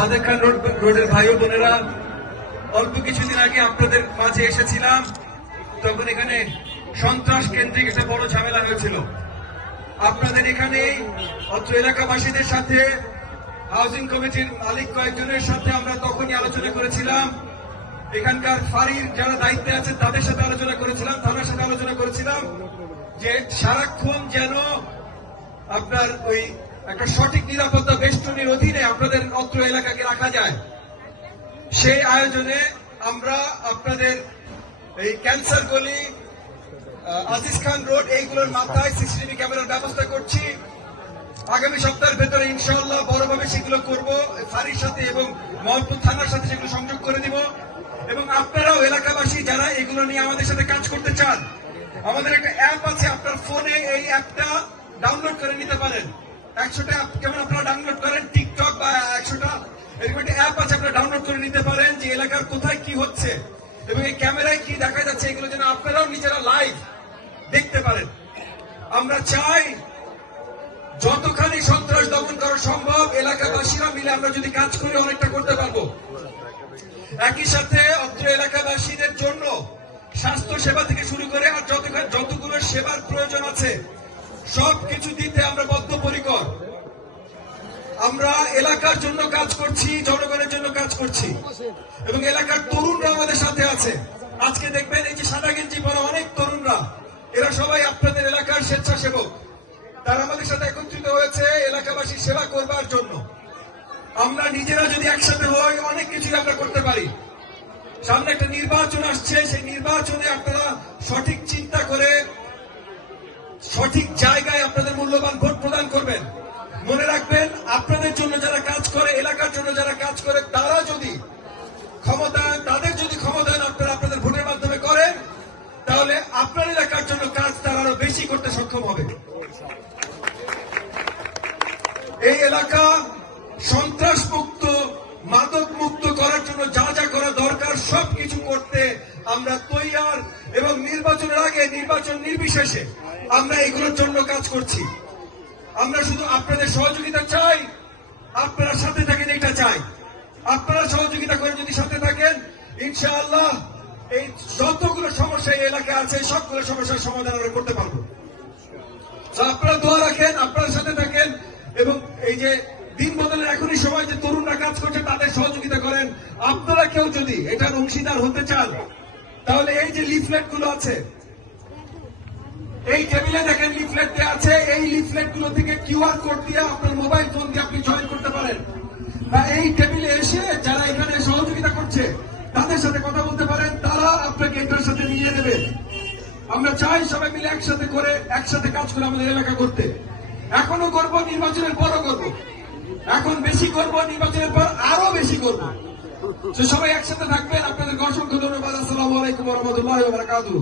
সাদেক খান রোডের ভাই ও বোনেরা, অল্প কিছুদিন আগে আপনাদের মাঝে এসেছিলাম, তখন এখানে সন্ত্রাস কেন্দ্রিক একটা বড় ঝামেলা হয়েছিল। আপনাদের এখানে অত্র এলাকাবাসীদের সাথে, হাউজিং কমিটির মালিক কয়েকজনের সাথে আমরা তখনই আলোচনা করেছিলাম। এখানকার ফাঁড়ির যারা দায়িত্বে আছেন তাদের সাথে আলোচনা করেছিলাম, থানার সাথে আলোচনা করেছিলাম যে সারাক্ষণ যেন আপনার ওই একটা সঠিক নিরাপত্তা বেষ্টনীর অধীনে আপনাদের অত্র এলাকাকে রাখা যায়। সেই আয়োজনে আমরা আপনাদের এই ক্যান্সার গলি, আজিজ খান রোড, এইগুলোর মাথায় সিসিটিভি ক্যামেরার ব্যবস্থা করছি। আগামী সপ্তাহের ভেতরে ইনশাআল্লাহ বড়ভাবে সেগুলো করব, ফাঁড়ির সাথে এবং মহলপুর থানার সাথে সেগুলো সংযোগ করে দিব। এবং আপনারাও এলাকাবাসী যারা এগুলো নিয়ে আমাদের সাথে কাজ করতে চান, আমাদের একটা অ্যাপ আছে, আপনার ফোনে এই অ্যাপটা ডাউনলোড করে নিতে পারেন। 100টা অ্যাপ যেমন আপনারা ডাউনলোড করেন, টিকটক বা 100টা এরকম একটা অ্যাপ আছে, আপনারা ডাউনলোড করে নিতে পারেন যে এলাকার কোথায় কি হচ্ছে এবং এই ক্যামেরায় কি দেখা যাচ্ছে, এগুলো যেন আপনারাও নিজেরা লাইভ দেখতে পারেন। আমরা চাই যতখানি সন্ত্রাস দমন করা সম্ভব এলাকাবাসীরা মিলে আমরা যদি কাজ করি অনেকটা করতে পারবো। একই সাথে অত্র এলাকাবাসীদের জন্য স্বাস্থ্য সেবা থেকে শুরু করে আর যতগুলো সেবার প্রয়োজন আছে সবকিছু দিতে আমরা বদ্ধপরিকর। আমরা এলাকার জন্য কাজ করছি, জনগণের জন্য কাজ করছি এবং এলাকার তরুণরা আমাদের সাথে আছে। আজকে দেখবেন এই যে সাদা গেঞ্জি পরা অনেক তরুণরা, এরা সবাই আপনাদের এলাকার স্বেচ্ছাসেবক। তারা আমাদের সাথে একত্রিত হয়েছে এলাকাবাসীর সেবা করবার জন্য। আমরা নিজেরা যদি একসাথে হই অনেক কিছুই আমরা করতে পারি। সামনে একটা নির্বাচন আসছে, সেই নির্বাচনে আপনারা সঠিক চিন্তা করে সঠিক জায়গায় আপনাদের মূল্যবান ভোট প্রদান করবেন। মনে রাখবেন, আপনাদের জন্য যারা কাজ করে, এলাকার জন্য যারা কাজ করে, তারা যদি তাদের যদি ক্ষমতায়ন আপনারা আপনাদের ভোটের মাধ্যমে করেন, তাহলে আপনার এলাকার জন্য কাজ তারা আরো বেশি করতে সক্ষম হবে। এই এলাকা সন্ত্রাস মুক্ত, মাদক মুক্ত করার জন্য যা যা করা দরকার সবকিছু করতে আমরা তৈয়ার এবং নির্বাচনের আগে, নির্বাচন নির্বিশেষে আমরা এগুলোর জন্য কাজ করছি। আমরা শুধু আপনাদের সহযোগিতা চাই, আপনারা সাথে থাকেন এটা চাই। আপনারা সহযোগিতা করে যদি সাথে থাকেন, ইনশাআল্লাহ এই যতগুলো সমস্যা এই এলাকায় আছে সবগুলো সমস্যার সমাধান আমরা করতে পারবো। আপনারা দোয়া রাখেন, আপনারা সাথে থাকেন এবং এই যে দিন বদলের এখনই সময় যে তরুণরা কাজ করছে তাদের সহযোগিতা করেন। আপনারা কেউ যদি এটার অংশীদার হতে চান, তাহলে এই যে লিফলেট গুলো আছে, এই টেবিলে দেখেন লিফলেট দেওয়া আছে, এই লিফলেট গুলো থেকে কিউআর কোড দিয়ে আপনার মোবাইল ফোন দিয়ে আপনি জয়েন করতে পারেন, বা এই টেবিলে এসে যারা এখানে সহযোগিতা করছে তাদের সাথে কথা বলতে পারেন, তারা আপনাকে এটার সাথে নিয়ে দেবে। আমরা চাই সবাই মিলে একসাথে করে একসাথে কাজ করে আমাদের এলাকা করতে। এখনো করবো, নির্বাচনের পরও করবো, এখন বেশি করবো, নির্বাচনের পর আরো বেশি করবো। সবাই একসাথে থাকবেন। আপনাদের অসংখ্য ধন্যবাদ। আসসালামু আলাইকুম ওয়া রাহমাতুল্লাহি ওয়া বারাকাতুহু।